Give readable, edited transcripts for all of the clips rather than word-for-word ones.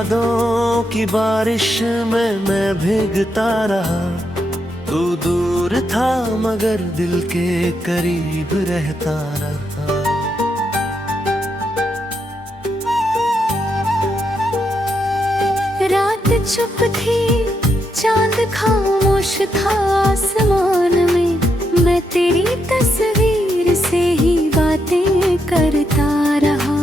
यादों की बारिश में मैं भीगता रहा। तू दूर था मगर दिल के करीब रहता रहा। रात चुप थी, चांद खामोश था आसमान में। मैं तेरी तस्वीर से ही बातें करता रहा।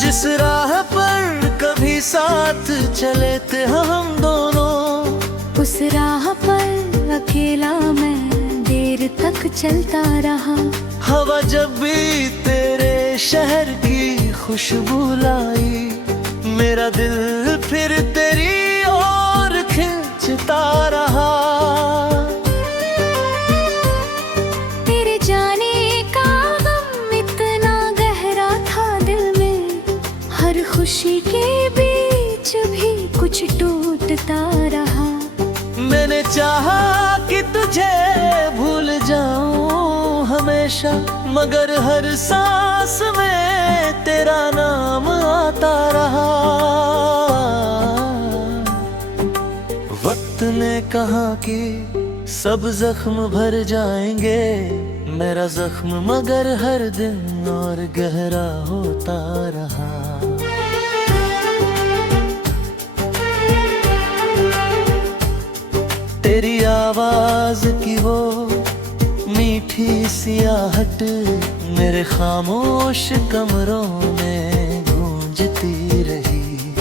जिस राह पर कभी साथ चले थे हम दोनों, उस राह पर अकेला मैं देर तक चलता रहा। हवा जब भी तेरे शहर की खुशबू लाई, मेरा दिल फिर तेरी ओर खिंचता रहा। तेरे जाने का गम इतना गहरा था दिल में, हर खुशी के बीच भी कुछ टूटता रहा। मैंने चाहा कि तुझे भूल जाऊं हमेशा, मगर हर सांस में तेरा नाम आता रहा। वक्त ने कहा कि सब जख्म भर जाएंगे, मेरा जख्म मगर हर दिन और गहरा होता रहा। तेरी आवाज की वो मीठी सी आहट मेरे खामोश कमरों में गूंजती रही।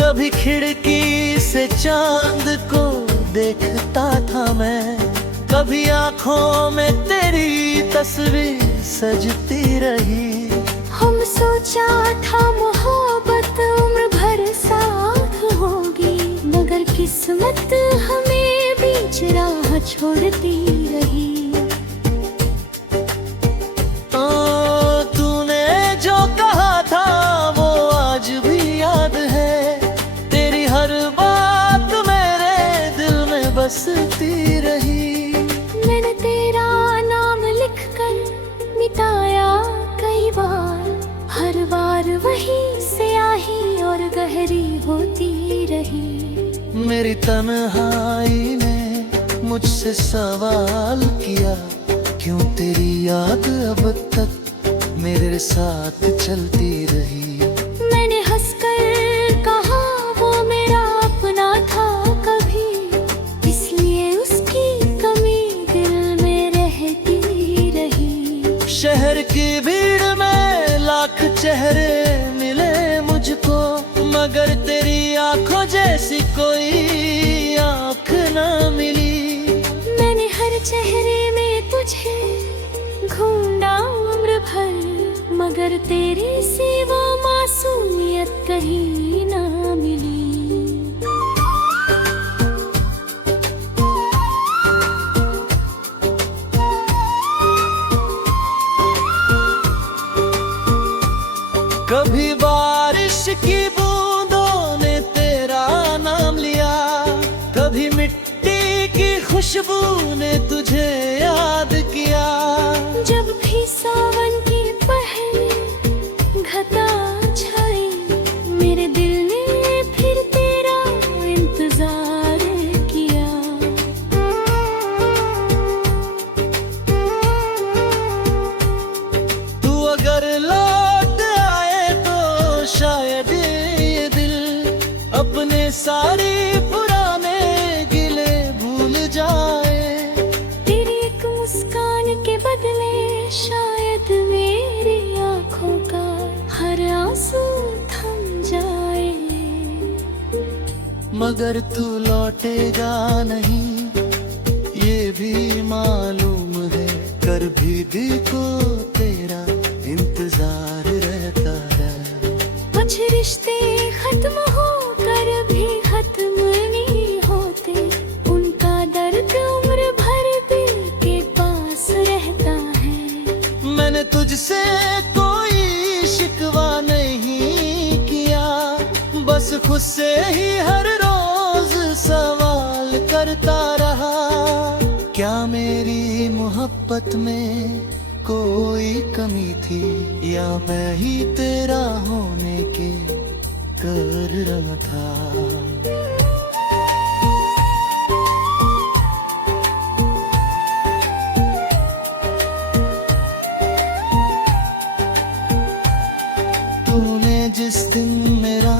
कभी खिड़की से चांद को देखता था मैं, कभी आँखों में तेरी तस्वीर सजती रही। हम सोचा था मोहब्बत उम्र भर साथ होगी, मगर किस्मत हमें बीच राह छोड़ती रही। तूने जो कहा था वो आज भी याद है, तेरी हर बात मेरे दिल में बसती रही। मैंने तेरा नाम लिखकर मिटाया कई बार, हर बार वही स्याही और गहरी होती रही। मेरी तन्हाई ने मुझसे सवाल किया, क्यों तेरी याद अब तक मेरे साथ चलती रही। मैंने हंसकर कहा वो मेरा अपना था कभी, इसलिए उसकी कमी दिल में रहती रही। शहर की भीड़ में लाख चेहरे मिले मुझको, मगर तेरी आंखों जैसी कोई आंख न मिली। मैंने हर चेहरे में तुझे ढूंढा उम्र भर, मगर तेरी सिवा मासूमियत कहीं ना मिली। कभी बारिश की बूंदों ने तेरा नाम लिया, कभी मिट्टी की खुशबू ने तुझे याद किया। जब भी सावन की पहली घटा छाई, मेरे दिल ने फिर तेरा इंतजार किया। तू अगर लौट आए तो शायद ये दिल अपने सारे पुराने गिले भूल जाए। तेरी एक मुस्कान के बदले शायद मेरी आँखों का हर आंसू थम जाए। मगर तू लौटेगा नहीं ये भी मालूम है, कर भी दी को तेरा इंतजार रहता है। कुछ रिश्ते खत्म होकर भी खत्म नहीं होते, उनका दर्द उम्र भर दिल के पास रहता है। मैंने तुझसे कोई शिकवा नहीं किया, बस खुद से ही हर रोज सवाल करता रहा। क्या मेरी मोहब्बत में कोई कमी थी, या मैं ही तेरा होने के कर रहा था। तूने जिस दिन मेरा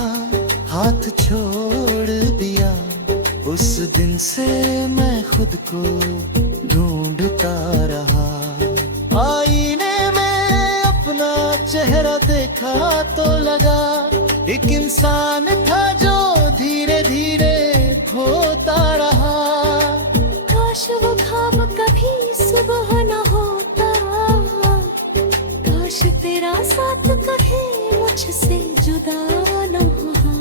हाथ छोड़ दिया, उस दिन से मैं खुद को ढूंढता रहा। आईने में अपना चेहरा देखा तो लगा एक इंसान था जो धीरे धीरे खोता रहा। काश वो ख्वाब कभी सुबह न होता, काश तेरा साथ कभी मुझसे जुदा न हुआ।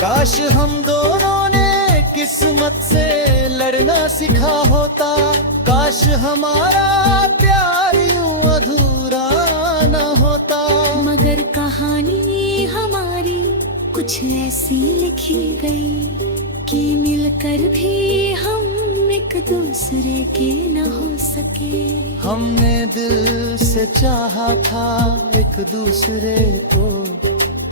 काश हम दोनों ने किस्मत से लड़ना सीखा होता, काश हमारा प्यार यूं अधूरा न होता। मगर कहानी हमारी कुछ ऐसी लिखी गई कि मिलकर भी हम एक दूसरे के न हो सके। हमने दिल से चाहा था एक दूसरे को,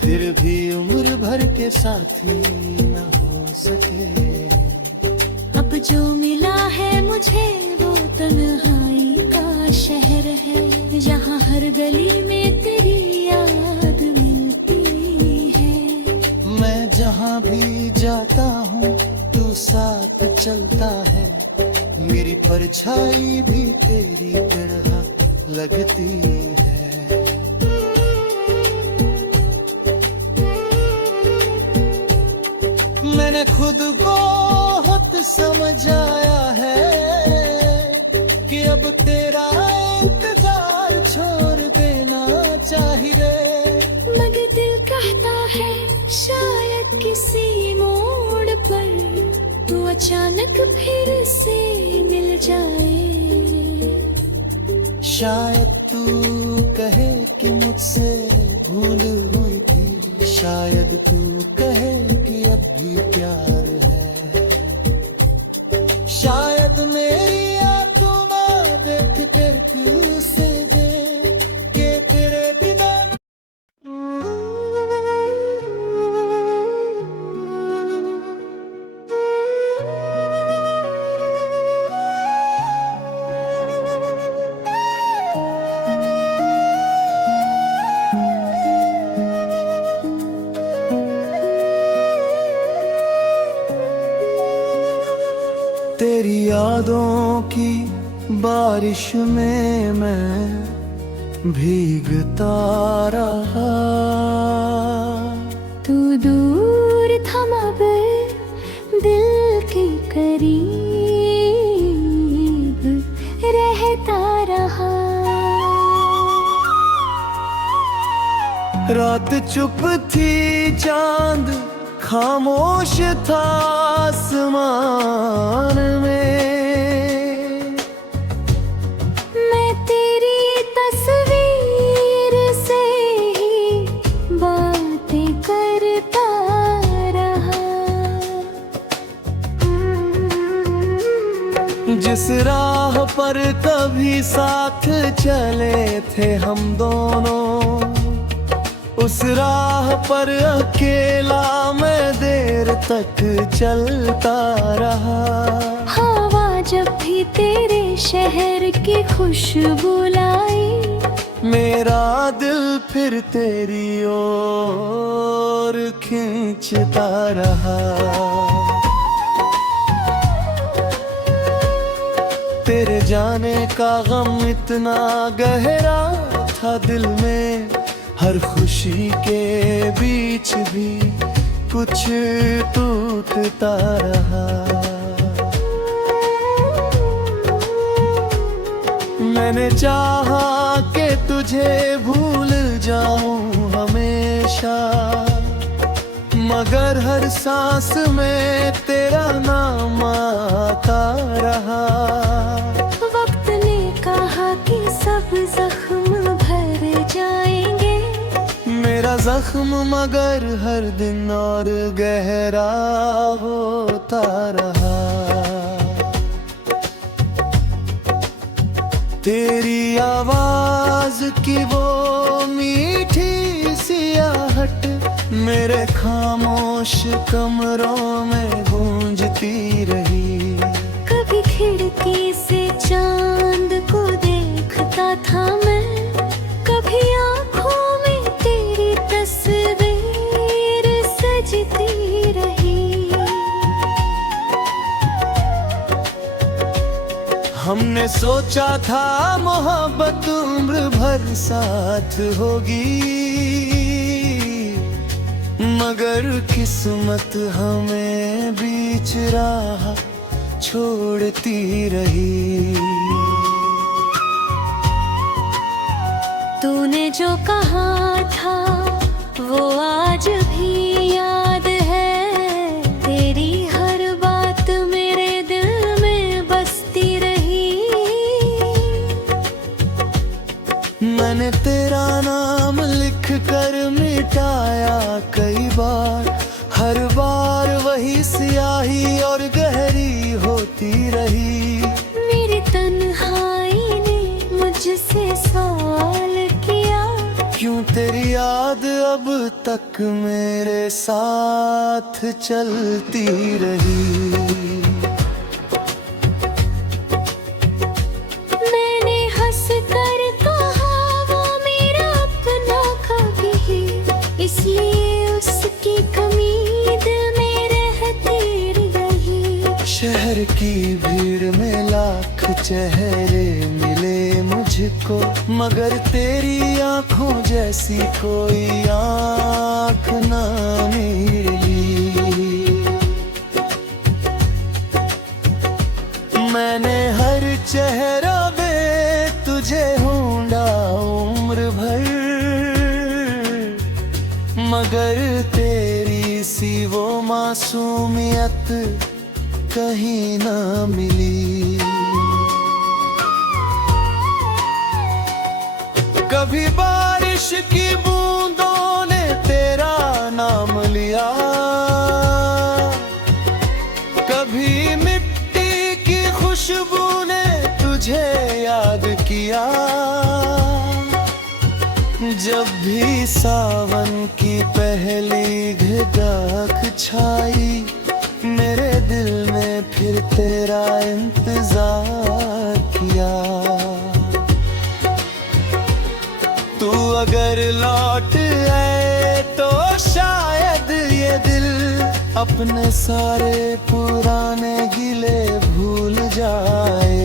फिर भी उम्र भर के साथी न हो सके। अब जो मिला है मुझे वो तन्हाई का शहर है, जहाँ हर गली में तेरी याद मिलती है। मैं जहाँ भी जाता हूँ तू साथ चलता है, मेरी परछाई भी तेरी तरह लगती है। मैंने खुद को बहुत समझ आया है कि अब तेरा इंतजार छोड़ देना चाहिए। मगर दिल कहता है शायद किसी मोड़ पर तू अचानक फिर से मिल जाए। शायद तू कहे कि मुझसे भूल हुई थी, शायद तू कहे कि अब भी प्यार है। शायद मेरी आंखों ना देख कर फिर से दे के तेरे बिना। तेरी यादों की बारिश में मैं भीगता रहा। तू दूर था मगर दिल के करीब रहता रहा। रात चुप थी, चांद खामोश था आसमान में। मैं तेरी तस्वीर से ही बातें करता रहा। जिस राह पर कभी साथ चले थे हम दोनों, उस राह पर अकेला मैं देर तक चलता रहा। हवा जब भी तेरे शहर की खुशबू लाई, मेरा दिल फिर तेरी ओर खींचता रहा। तेरे जाने का गम इतना गहरा था दिल में, हर खुशी के बीच भी कुछ टूटता रहा। मैंने चाहा कि तुझे भूल जाऊं हमेशा, मगर हर सांस में तेरा नाम आता रहा। वक्त ने कहा कि सब जख्म भर जाएंगे, मेरा जख्म मगर हर दिन और गहरा होता रहा। तेरी आवाज की वो मीठी सी आहट मेरे खामोश कमरों में गूंजती रही। कभी खिड़की से चांद को देखता था मैं, कभी आँखों में तेरी तस्वीर सजती रही। हमने सोचा था मोहब्बत उम्र भर साथ होगी, मगर किस्मत हमें बीच राह छोड़ती रही। तूने जो कहा था वो आज भी याद है, तेरी हर बात मेरे दिल में बसती रही। मैंने तेरा नाम लिख कर मिटाया कई बार, हर बार वही स्याही और गहरी होती रही। मेरी तन्हाई ने मुझसे सवाल किया, क्यों तेरी याद अब तक मेरे साथ चलती रही। मैंने हंस कर कहा वो मेरा अपना कभी, इसलिए उसकी कमी दिल में रहती रही। शहर की भीड़ में लाख चेहरे मिले मुझको, मगर तेरी आंखों जैसी कोई आंख ना मिली। मैंने हर चेहरा दे तुझे ढूंढा उम्र भर, मगर तेरी सी वो मासूमियत कहीं ना मिली। कभी बारिश की बूंदों ने तेरा नाम लिया, कभी मिट्टी की खुशबू ने तुझे याद किया। जब भी सावन की पहली घटाक छाई, मेरे दिल में फिर तेरा इंतजार किया। तू अगर लौट आए तो शायद ये दिल अपने सारे पुराने गिले भूल जाए।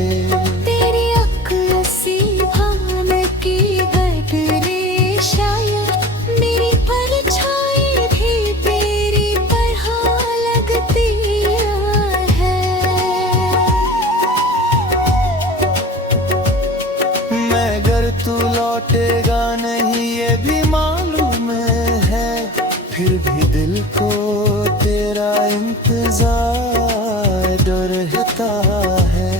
तेरी अक्ल सी भान की गगरे शायद मेरी परछाई भी तेरी तरह लगती है। मगर तू लौटेगा नहीं ये भी मालूम है, फिर भी दिल को तेरा इंतजार रहता है।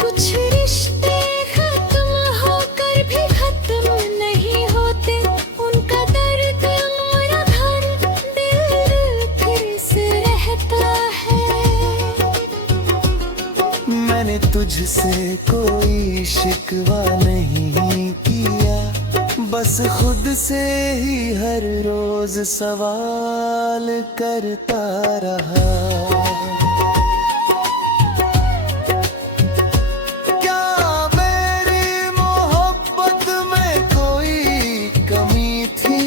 कुछ रिश्ते खत्म होकर भी खत्म नहीं होते, उनका दर्द और घर दिल फिर से रहता है। मैंने तुझसे कोई शिकवा नहीं किया, बस खुद से ही हर रोज सवाल करता रहा। क्या मेरी मोहब्बत में कोई कमी थी,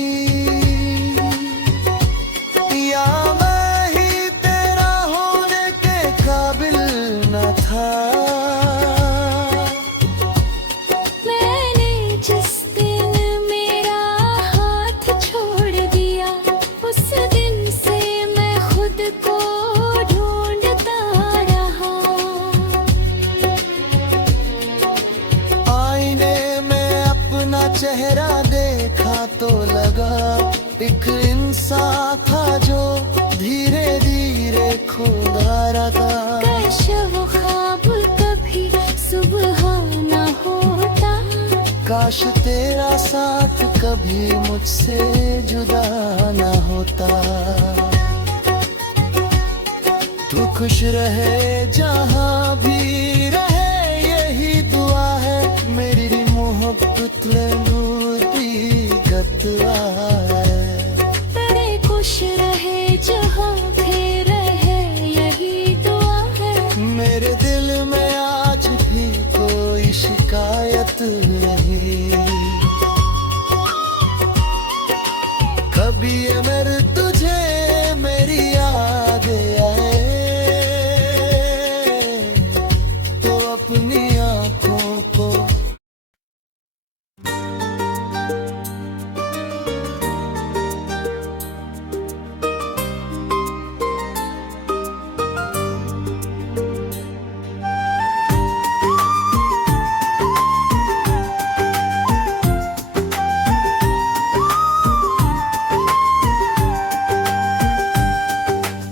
या मैं ही तेरा होने के काबिल न था। मैंने जिस दिन मेरा हाथ छोड़ दिया, उस दिन से मैं खुद को ढूंढता रहा। आईने में अपना चेहरा देखा तो लगा एक इंसान था जो धीरे धीरे खोदा रहा। काश वो ख्वाब कभी सुबह न होता, काश तेरा साथ कभी मुझसे जुदा ना होता। तू खुश रहे जहाँ भी रहे, यही दुआ है मेरी मोहब्बत मूर्ति गतवा है। तेरे खुश रहे जहाँ भी रहे, यही दुआ है। मेरे दिल में आज भी कोई शिकायत नहीं। कभी अगर तुझे मेरी याद आए तो अपनी आँखों को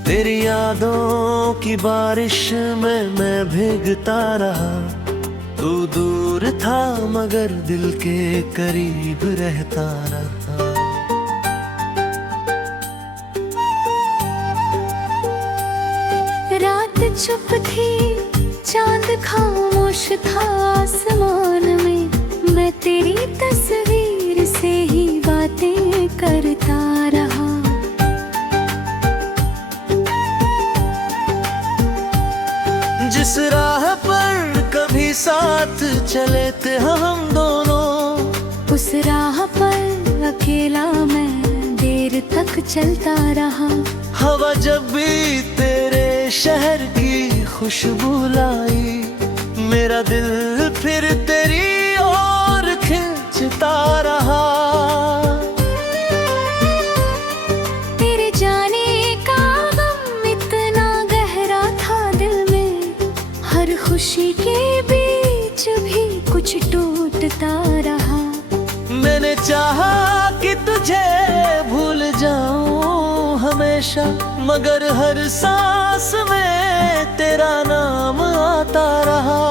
तेरी यादों की बारिश में मैं भीगता रहा। तू दूर था मगर दिल के करीब रहता रहा। रात चुप थी, चांद खामोश था आसमान में। मैं तेरी तस्वीर से ही बातें करता रहा। जिस राह पर कभी साथ चले थे हम दोनों, उस राह पर अकेला मैं देर तक चलता रहा। हवा जब भी तेरे शहर की खुशबू लाई, मेरा दिल फिर तेरी ओर खिंचता रहा। तेरे जाने का गम इतना गहरा था दिल में, हर खुशी के बीच भी कुछ टूटता रहा। मैंने चाहा कि तुझे भूल जाऊं हमेशा, मगर हर सांस में तेरा नाम आता रहा।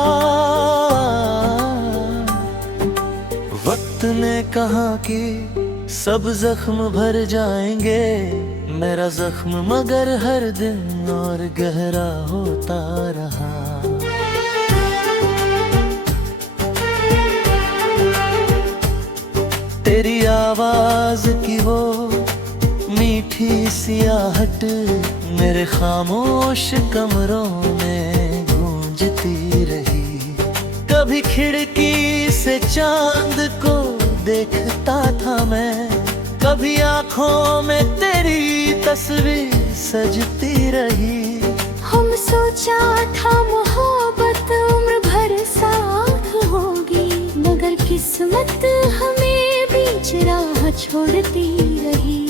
वक्त ने कहा कि सब जख्म भर जाएंगे, मेरा जख्म मगर हर दिन और गहरा होता रहा। तेरी आवाज की वो मीठी सियाहट मेरे खामोश कमरों में गूंजती रही। कभी खिड़की से चांद को देखता था मैं, कभी आंखों में तेरी तस्वीर सजती रही। हम सोचा था मोहब्बत उम्र भर साथ होगी, मगर किस्मत हमें बीच राह छोड़ती रही।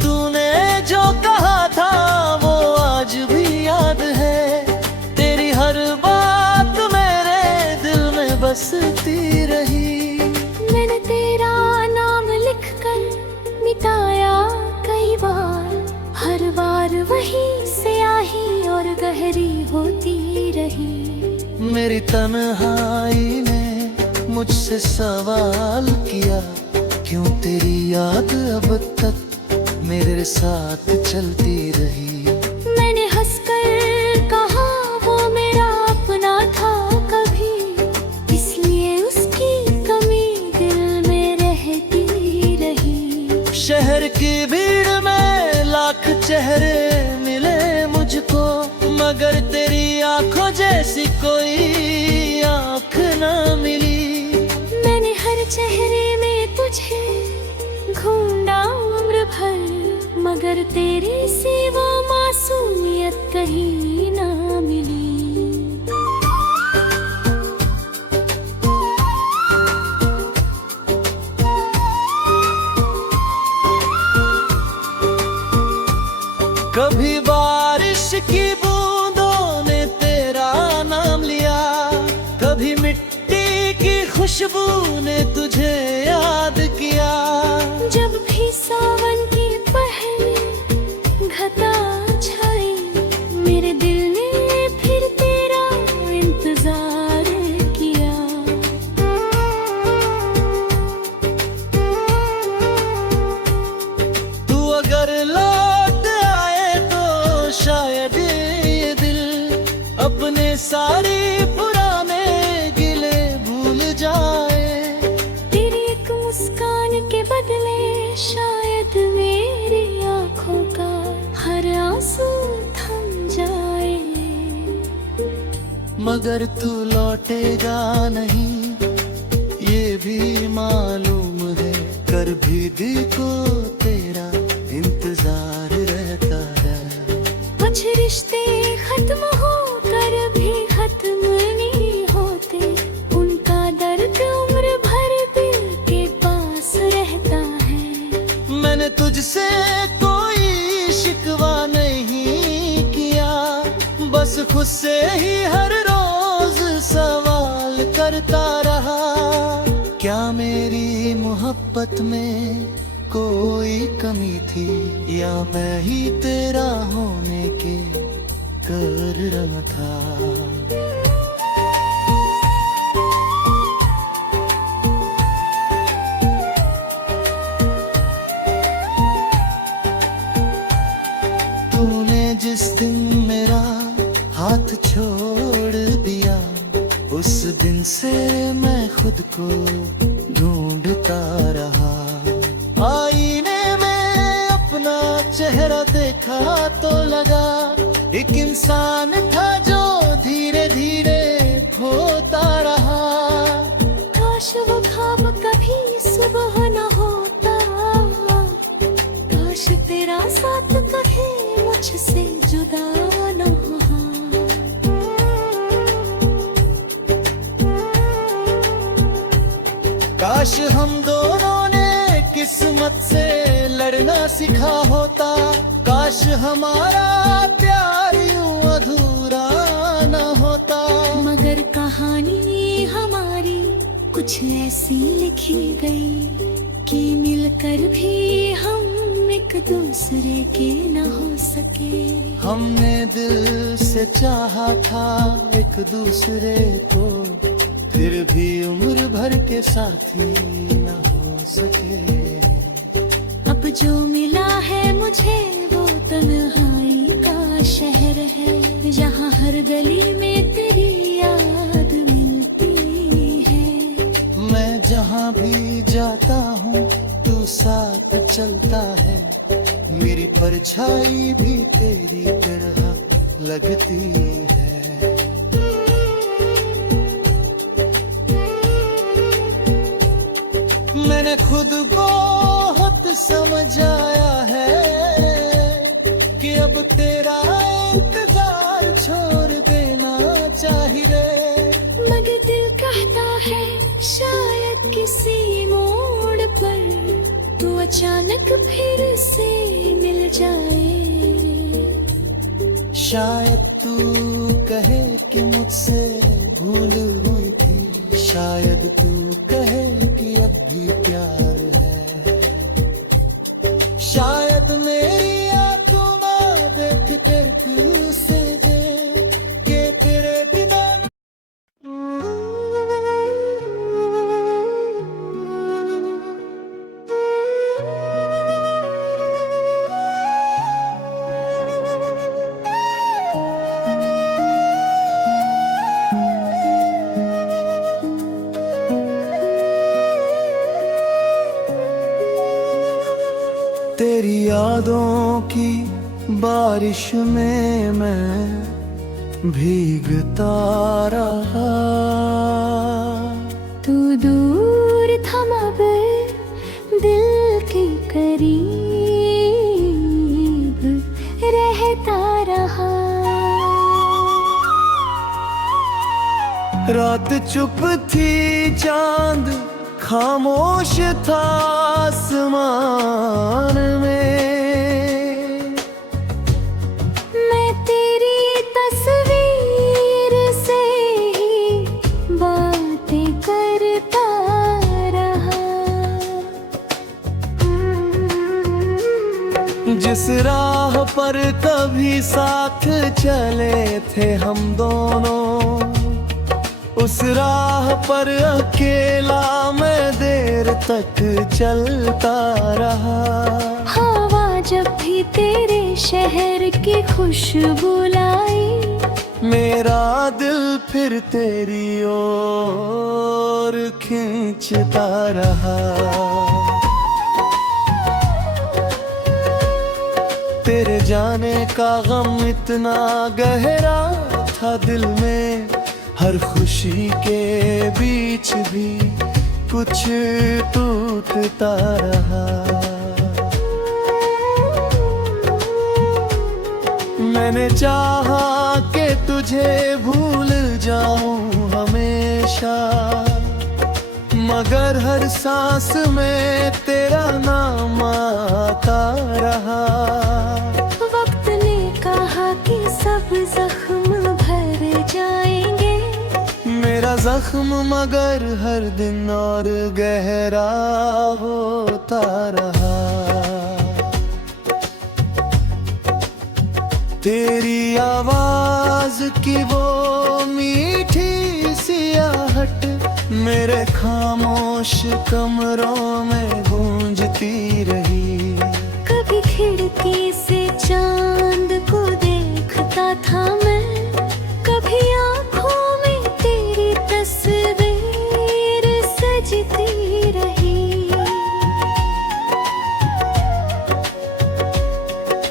तूने जो कहा था वो आज भी याद है, तेरी हर बात मेरे दिल में बसती रही। मैंने तेरा नाम लिखकर मिटाया कई बार, हर बार वही स्याही और गहरी होती रही। मेरी तन्हाई ने मुझसे सवाल किया, क्यों तेरी याद अब तक मेरे साथ चलती रही। मैंने हंसकर कहा वो मेरा अपना था कभी, इसलिए उसकी कमी दिल में रहती रही। शहर की भीड़ में लाख चेहरे मिले मुझको, मगर तेरी आंखों जैसी कोई आंख ना मिली। मैंने हर चेहरे में तुझे ढूंढा उम्र भर, मगर तेरे सिवा मासूमियत कहीं ना मिली। कभी बारिश की बूंदों ने तेरा नाम लिया, कभी मिट्टी की खुशबू ने तुझे याद किया। जब भी सावन की पहली घटा छाई, मेरे दिल ने फिर तेरा इंतजार मगर तू लौटेगा नहीं ये भी मालूम है। कर भी दी को तेरा इंतजार रहता है। कुछ रिश्ते खत्म होकर भी खत्म नहीं होते, उनका दर्द उम्र भर दिल के पास रहता है। मैंने तुझसे कोई शिकवा नहीं किया, बस खुद से ही हर रोज सवाल करता रहा। क्या मेरी मोहब्बत में कोई कमी थी या मैं ही तेरा होने के कर रहा था। तूने जिस दिन मेरा हाथ छोड़ दिया, उस दिन से मैं खुद को ढूंढता रहा। आईने में अपना चेहरा देखा तो लगा एक इंसान था जो धीरे धीरे खोता रहा। काश वो ख्वाब कभी सुबह न होता, काश तेरा साथ कभी मुझसे जुदा न हुआ। काश हम दोनों ने किस्मत से लड़ना सीखा होता, काश हमारा प्यार यूं अधूरा न होता। मगर कहानी हमारी कुछ ऐसी लिखी गई कि मिलकर भी हम एक दूसरे के न हो सके। हमने दिल से चाहा था एक दूसरे को, फिर भी उम्र भर के साथी न हो सके। अब जो मिला है मुझे वो तन्हाई का शहर है, जहाँ हर गली में तेरी याद मिलती है। मैं जहाँ भी जाता हूँ तू साथ चलता है, मेरी परछाई भी तेरी तरह लगती है। मैंने खुद को बहुत समझाया है कि अब तेरा इंतजार छोड़ देना चाहिए। मगर दिल कहता है शायद किसी मोड़ पर तू अचानक फिर से मिल जाए। शायद तू कहे कि मुझसे भूल हुई थी, शायद तू कहे कि अब भी प्यार है। शायद मेरी आत्मा देख कर दिल से दे के तेरे बिना। तेरी यादों की बारिश में मैं भीगता रहा। तू दूर था मगर दिल के करीब रहता रहा। रात चुप थी चांद खामोश था आसमान में। मैं तेरी तस्वीर से ही बातें करता रहा। जिस राह पर कभी साथ चले थे हम दोनों, उस राह पर अकेला मैं देर तक चलता रहा। हवा जब भी तेरे शहर की खुशबू लाई, मेरा दिल फिर तेरी ओर खींचता रहा। तेरे जाने का गम इतना गहरा था दिल में, हर खुशी के बीच भी कुछ टूटता रहा। मैंने चाहा कि तुझे भूल जाऊं हमेशा, मगर हर सांस में तेरा नाम आता रहा। वक्त ने कहा कि सब जख्म भर जाएंगे, मेरा जख्म मगर हर दिन और गहरा होता रहा। तेरी आवाज की वो मीठी सी आहट मेरे खामोश कमरों में गूंजती रही। कभी खिड़की से चांद को देखता था मैं, कभी आँखों में तेरी तस्वीर सजती रही।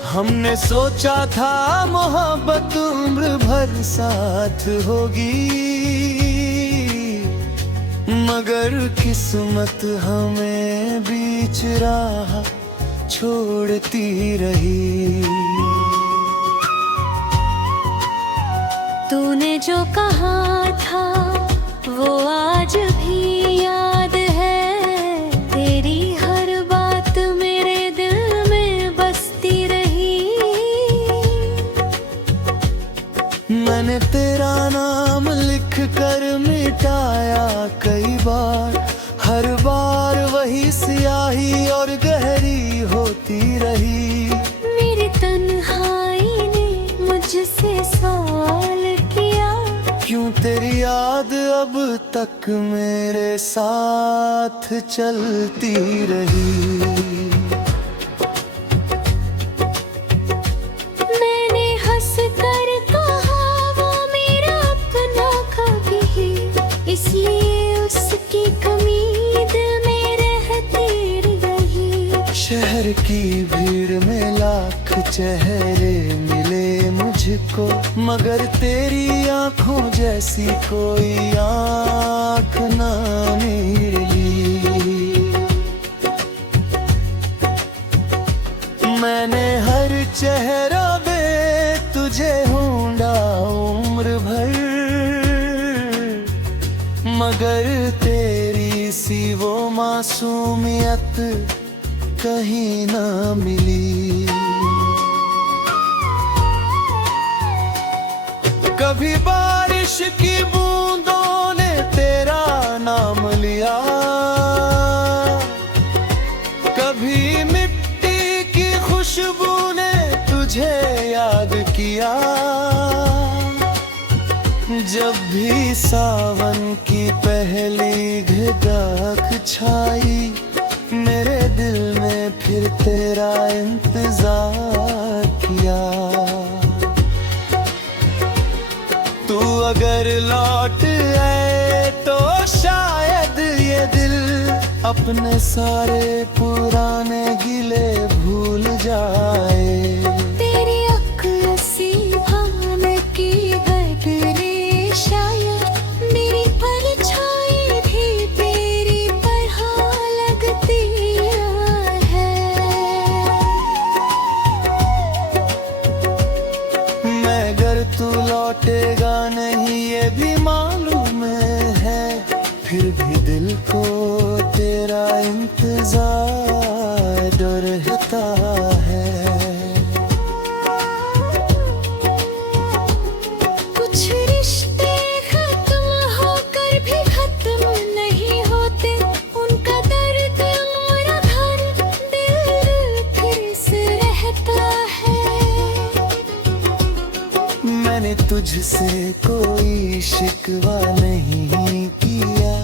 हमने सोचा था मोहब्बत उम्र भर साथ होगी, मगर किस्मत हमें बीच राह छोड़ती रही। तूने जो कहा था वो आज भी याद है, तेरी हर बात मेरे दिल में बसती रही। मैंने तेरा नाम लिख कर मिटाया कई बार, हर बार वही स्याही और गहरी होती रही। मेरी तन्हाई ने मुझसे सवाल किया, क्यों तेरी याद अब तक मेरे साथ चलती रही। मैंने हंस कर कहा वो मेरा अपना कभी, इसलिए उसकी कमी दिल में रहती रही। शहर की भीड़ में लाख चेहरे मिले मुझको, मगर तेरी आंखों जैसी कोई आंख ना मिली। मैंने हर चेहरा पे तुझे ढूंढा उम्र भर, मगर तेरी सी वो मासूमियत कहीं ना मिली। कभी बारिश की बूंदों ने तेरा नाम लिया, कभी मिट्टी की खुशबू ने तुझे याद किया। जब भी सावन की पहली घटाक छाई, मेरे दिल में फिर तेरा इंतजार किया। तू अगर लौट आए तो शायद ये दिल अपने सारे पुराने गिले भूल जाए। तेरी अक्ल सी भान की गगरे शायद मेरी परछाई भी तेरी तरह लगती है। मगर तू लौटेगा नहीं ये भी मालूम है, फिर भी दिल को तेरा इंतजार रहता है। कुछ रिश्ते खत्म होकर भी खत्म नहीं होते, उनका दर्द और घर दिल फिर से रहता है। मैंने तुझसे कोई शिकवा नहीं किया,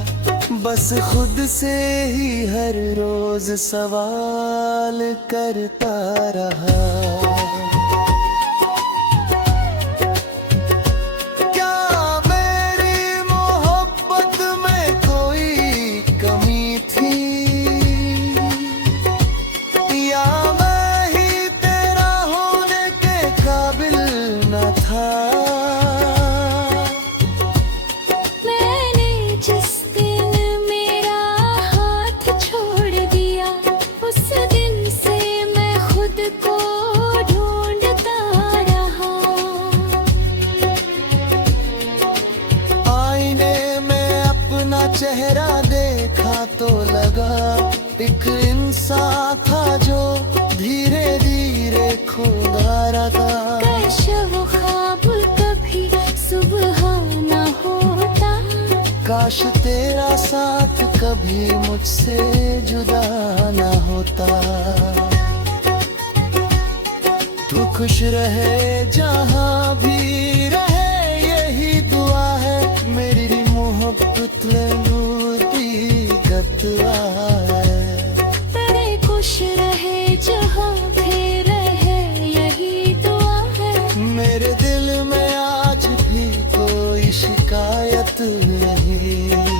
बस खुद से ही हर रोज सवाल करता रहा। क्या मेरी मोहब्बत में कोई कमी थी, या मैं ही तेरा होने के काबिल न था। चेहरा देखा तो लगा एक इंसान था जो धीरे धीरे खुदा रहा। काश वो ख्वाब कभी सुबह न होता, काश तेरा साथ कभी मुझसे जुदा न होता। तू खुश रहे जहाँ भी रहे यही दुआ है मेरी मोहब्बत नूरी गतवा है। तेरे खुश रहे जहाँ भी रहे यही दुआ है। मेरे दिल में आज भी कोई शिकायत नहीं।